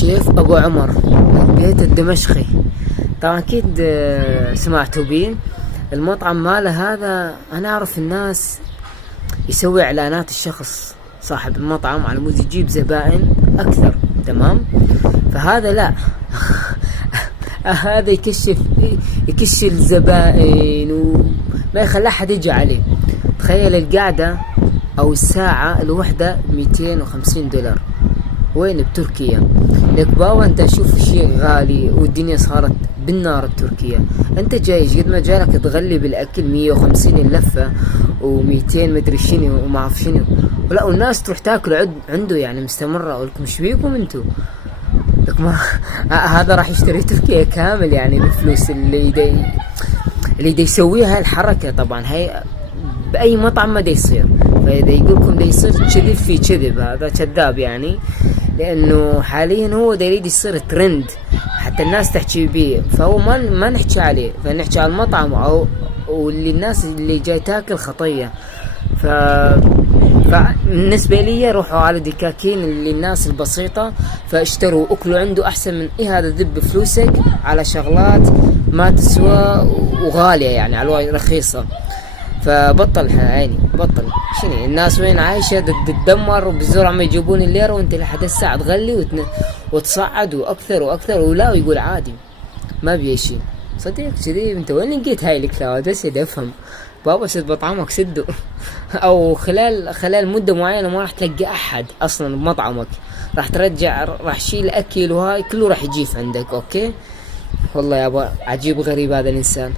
شيف ابو عمر البيت الدمشقي. طبعا اكيد سمعتوا بيه. المطعم ماله هذا، انا اعرف الناس يسوي اعلانات الشخص صاحب المطعم على مود يجيب زبائن اكثر، تمام؟ فهذا لا هذا يكش الزبائن وما يخلي احد يجي عليه. تخيل القعدة او الساعة الوحدة 250 دولار. وين؟ بتركيا. لك بابا انت شوف شيء غالي والدنيا صارت بالنار بتركيا. انت جاي قد ما جالك تغلي بالاكل 150 اللفة و200 مدري شنو وما اعرف شنو، ولا والناس تروح تاكل عنده يعني مستمرة. اقولكم ايش بيكم انتو؟ لك ما هذا راح يشتري تركيا كامل يعني بالفلوس اللي دا يسويها الحركة. طبعا هي باي مطعم ما دا يصير، فاذا يقولكم دا يصير كذب في كذب هذا كذاب يعني، لانه حاليا هو دا يريد يصير ترند حتى الناس تحكي بيه، فهو ما نحكي عليه، فنحكي على المطعم او واللي الناس اللي جاي تاكل خطية. فبالنسبة لي روحوا على دكاكين اللي الناس البسيطة فاشتروا اكلوا عنده احسن من هذا ذب فلوسك على شغلات ما تسوى وغالية يعني على رخيصة. فبطل عيني بطل. شنو الناس وين عايشة تدمر وبالزور عم يجيبون الليرة وانت لحد الساعة تغلي وتصعد واكثر واكثر ولا ويقول عادي ما بيه شيء. صديق كذي انت وين لقيت هاي الكلاود؟ بس افهم بابا سد بطعمك سده او خلال مدة معينة ما راح تلقى احد اصلا بمطعمك، راح ترجع راح تشيل اكل وهاي كله راح يجيف عندك. اوكي والله يابا عجيب غريب هذا الانسان.